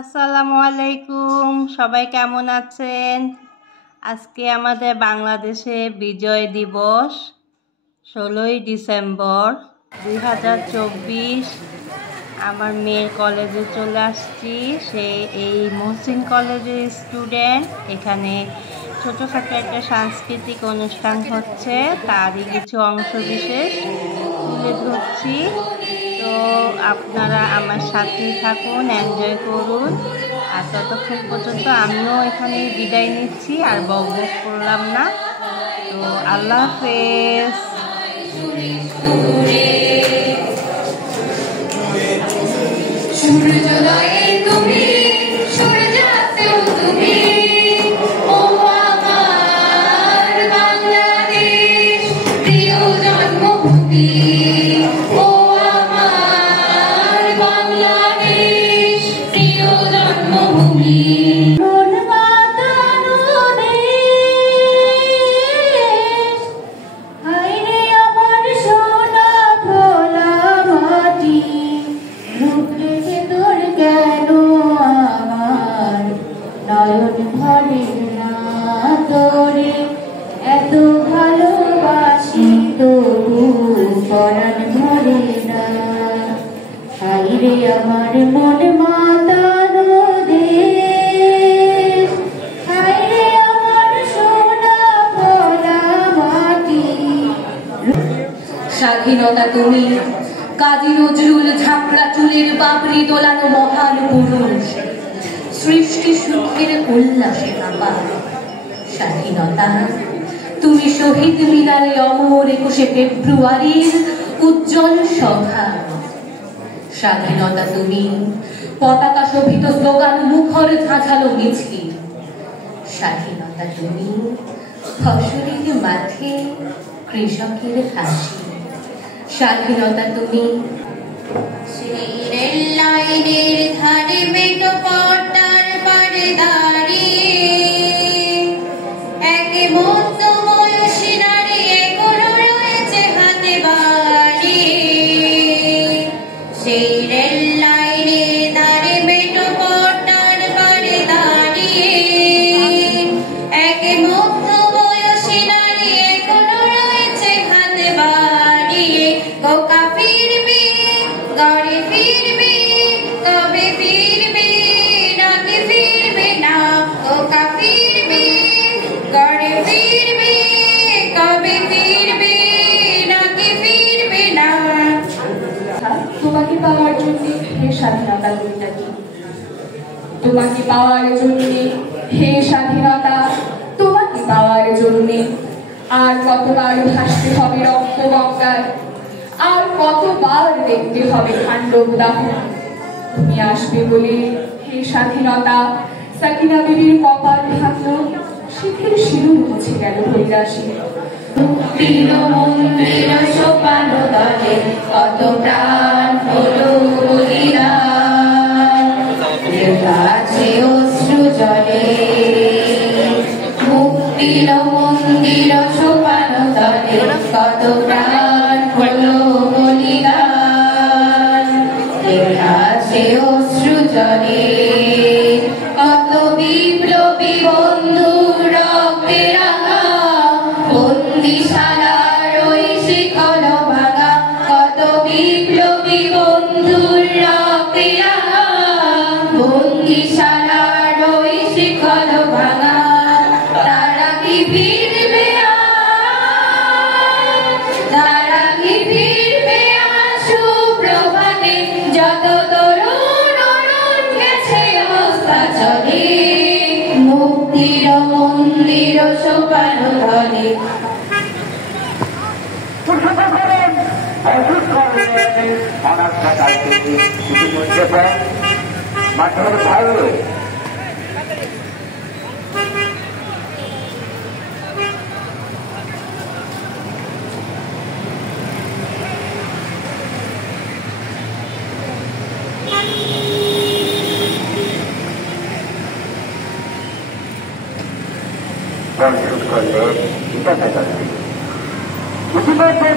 আসসালামু আলাইকুম, সবাই কেমন আছেন? আজকে আমাদের বাংলাদেশে বিজয় দিবস 16ই ডিসেম্বর 2024। আমার মেয়ের কলেজে চলে আসছি। সে এই মহসিন কলেজের স্টুডেন্ট। এখানে ছোটোখাটো একটা সাংস্কৃতিক অনুষ্ঠান হচ্ছে, তারই কিছু অংশ বিশেষ তুলে ধরছি। তো আপনারা আমার সাথেই থাকুন, এনজয় করুন। আর ততক্ষণ পর্যন্ত আমিও এখানে বিদায় নিচ্ছি, আর বকবক করলাম না। তো আল্লাহ হাফেজ। সূর্যোদয়ে তুমি, সূর্যাস্তেও তুমি, ও আমার বাংলাদেশ, প্রিয় জন্মভূমি। ও আমার বাংলাদেশ, প্রিয় জন্মভূমি। এত ভালোবাসি তবু পরাণ ভরে না। হাইরে আমার মন মাতানো দেশ, হাইরে আমার সোনা ভোলা মাটি। স্বাধীনতা তুমি, কাজী নজরুল ঝাঁকড়া চুলের বাবরি দোলানো মহান পুরুষ, সৃষ্টি সুখের উল্লাসে কাঁপা। স্বাধীনতা তুমি, শহীদ মিনারে অমর 21শে ফেব্রুয়ারির উজ্জ্বল সভা। স্বাধীনতা তুমি, পতাকা শোভিত স্লোগান মুখর ঝাঁঝালো মিছিল। স্বাধীনতা তুমি, ফসলের মাঠে কৃষকের হাসি। স্বাধীনতা তুমি, সেই রেল লাইনের ধারে মেটো পর্দার পারে দাঁড়িয়ে একে মধ্য বয়সী দাঁড়িয়ে কোনো রয়েছে হাতে বাড়ি। সেই রেল লাইনে ধারে মেটো পর্দার পারে দাঁড়িয়ে একে মধ্য বয়সী দাঁড়িয়ে কোনো রয়েছে হাতে বাড়িয়ে। খোকা ফিরবে, ঘরে ফিরবে, তবে ফিরবে নাকি ফিরবে না। খোকা ফিরবে, ঘরে ফিরবে, কবে ফিরবে নাকি ফিরবে না। তোমাকে পাওয়ার জন্য হে স্বাধীনতা কবিতা কি, তোমাকে পাওয়ার জন্য হে স্বাধীনতা, তোমাকে পাওয়ার জন্য আর কতবার ভাসতে হবে রক্ত গঙ্গায়, আর কতবার দেখতে হবে খান্ডব দাহন। তুমি আসবে বলে হে স্বাধীনতা, সাকিনা বিবির কপাল ভাঙলো, শীতের সিঁদুর মুছে গেল কৈলাসে। মন্দির সোপানো দলে কত প্রাণ হলো বলিদান, আছে অশ্রু জলে। মুক্তির মন্দির সোপানো দলে কত প্রাণ হলো বলিদান, আছে অশ্রু জলে। কত বিপ্লবী বন্ধু রক্তে রাঙা, বন্দিশালার ওই শিকল ভাঙা। কত বিপ্লবী বন্ধুর রক্তে রাঙা, বন্দিশালার ওই শিকল ভাঙা। তারা কি ফিরবে তারা কি ফিরবে সুপ্রভাতে, যত তরুণ অরুণ গেছে অবস্থা চলে। মুক্তির মন্দির সোপানো তলে। মাঠের ভালো শুট করলে এটা দেখা যায়। ইতিমধ্যে